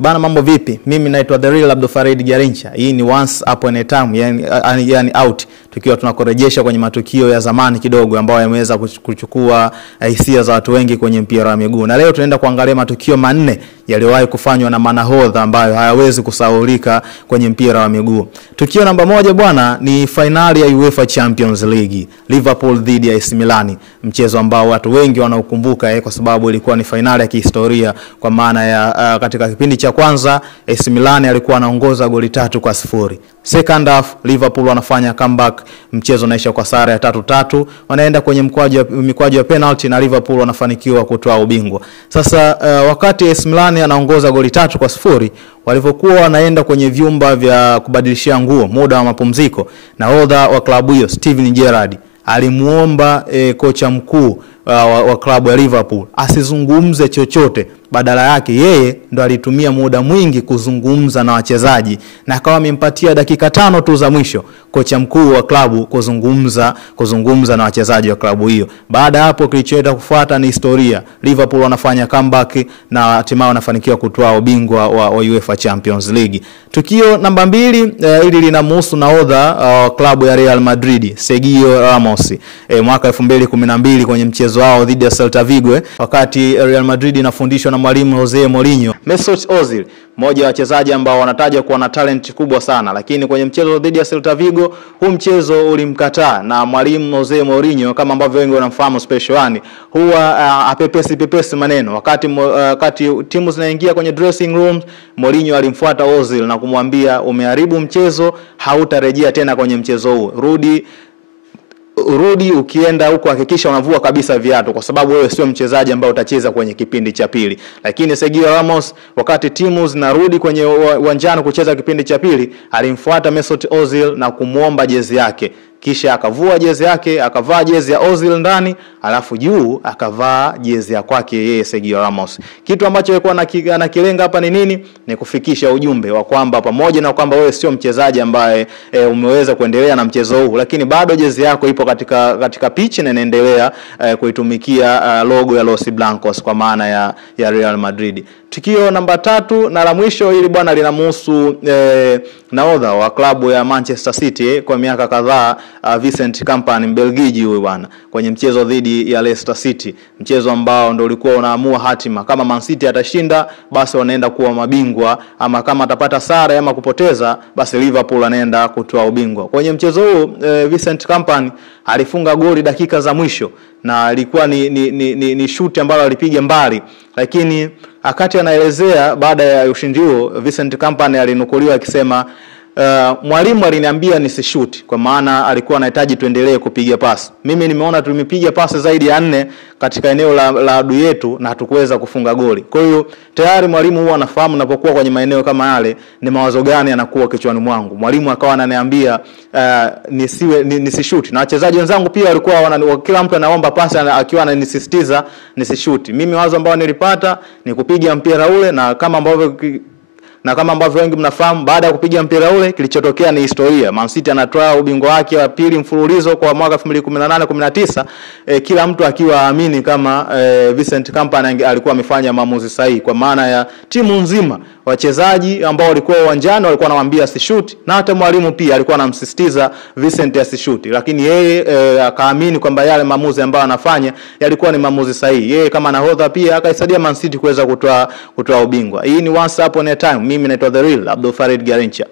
Bana, mambo vipi? Mimi naitwa The Real Abdul Farid Garincha. Hii ni Once Upon a Time, yani out. Tukiwa tunakorejesha kwenye matukio ya zamani kidogo ambayo yameweza kuchukua hisia za watu wengi kwenye mpira wa miguu. Na leo tunaenda kuangalia matukio manne yaliyowahi kufanywa na manahodha ambayo hayawezi kusahaulika kwenye mpira wa miguu. Tukio namba 1 bwana ni finali ya UEFA Champions League, Liverpool dhidi ya AC Milan. Mchezo ambao watu wengi wanaukumbuka kwa sababu ilikuwa ni finali ya kihistoria, kwa maana ya katika kipindi cha kwanza AC Milan alikuwa anaongoza goli 3-0. Second half Liverpool wanafanya comeback, mchezo unaisha kwa sare ya 3-3, wanaenda kwenye mikwaju ya penalty na Liverpool wanafanikiwa kutoa ubingwa. Sasa wakati AC Milan anaongoza goli 3-0, walivyokuwa wanaenda kwenye vyumba vya kubadilishia nguo muda wa mapumziko, nahodha wa klabu hiyo Steven Gerrard alimuomba kocha mkuu wa klabu ya Liverpool asizungumze chochote. Badala yake yeye ndo alitumia muda mwingi kuzungumza na wachezaji, na akawa amempatia dakika 5 tu za mwisho kocha mkuu wa klabu kuzungumza na wachezaji wa klabu hiyo. Baada hapo kilichoenda kufuata ni historia. Liverpool wanafanya comeback na hatimaye wanafanikiwa kutoa ubingwa wa UEFA Champions League. Tukio namba 2 hili linamhusu nahodha wa klabu ya Real Madrid, Sergio Ramos. Mwaka 2012 kwenye mchezo wao dhidi ya Celta Vigo, wakati Real Madrid inafundishwa na mwalimu Jose Mourinho. Mesut Ozil, mmoja wa wachezaji ambao wanataja kuwa na talent kubwa sana, lakini kwenye mchezo dhidi ya Celta Vigo, huu mchezo ulimkataa na mwalimu Jose Mourinho, kama ambavyo wengi wanamfahamu special one, huwa apepesi maneno. Wakati timu zinaingia kwenye dressing room, Mourinho alimfuata Ozil na kumwambia, umeharibu mchezo, hautarejea tena kwenye mchezo huu. Rudi ukienda huko hakikisha unavua kabisa viatu, kwa sababu wewe sio mchezaji ambaye utacheza kwenye kipindi cha pili. Lakini Sergio Ramos, wakati timu zinarudi kwenye uwanjani kucheza kipindi cha pili, alimfuata Mesut Ozil na kumuomba jezi yake. Kisha akavua jezi yake, akavaa jezi ya Ozil ndani, alafu juu akavaa jezi ya kwake yeye Sergio Ramos. Kitu ambacho alikuwa anakilenga hapa ni nini? Ni kufikisha ujumbe wa kwamba pamoja na kwamba wewe sio mchezaji ambaye umeweza kuendelea na mchezo huu, lakini bado jezi yako ipo katika pitch na inaendelea kuitumikia logo ya Los Blancos, kwa maana ya Real Madrid. Tukio namba 3 na la mwisho hili bwana linamhusu nahodha wa klabu ya Manchester City kwa miaka kadhaa, Vincent Kompany, Mbelgiji huyu bwana, kwenye mchezo dhidi ya Leicester City, mchezo ambao ndio ulikuwa unaamua hatima. Kama Man City atashinda, basi wanaenda kuwa mabingwa, ama kama atapata sare ama kupoteza, basi Liverpool anaenda kutoa ubingwa. Kwenye mchezo huu Vincent Kompany alifunga goli dakika za mwisho, na ilikuwa ni shoot ambalo alipiga mbali, lakini akati anaelezea baada ya ushindi huo, Vincent Kompany alinukuliwa akisema, mwalimu aliniambia nisishoot, kwa maana alikuwa anahitaji tuendelee kupiga pasi. Mimi nimeona tumepiga pasi zaidi ya 4 katika eneo la adui yetu na hatukuweza kufunga goli. Kwa hiyo tayari mwalimu huwa anafahamu napokuwa kwenye maeneo kama yale ni mawazo gani yanakuwa kichwani mwangu. Mwalimu akawa ananiambia nisishoot, na wachezaji wenzangu pia walikuwa kila mtu anaomba pasi akiwa ananisisitiza nisishoot. Mimi wazo ambao nilipata ni kupiga mpira ule, na kama ambavyo wengi mnafahamu, baada ya kupiga mpira ule kilichotokea ni historia. Man City anatoa ubingwa wake wa pili mfululizo kwa mwaka 2018-19, kila mtu akiwa aamini kama Vincent Kompany alikuwa amefanya maamuzi sahihi, kwa maana ya timu nzima, wachezaji ambao walikuwa uwanjani walikuwa wanamwambia asishoot, na hata mwalimu pia alikuwa anamsisitiza Vincent asishoot, lakini yeye akaamini kwamba yale maamuzi ambayo anafanya yalikuwa ni maamuzi sahihi. Yeye kama nahodha pia akaisaidia Man City kuweza kutoa ubingwa. Hii ni Once Upon a Time. Mimi naitwa The Real Abdul Farid Garincha.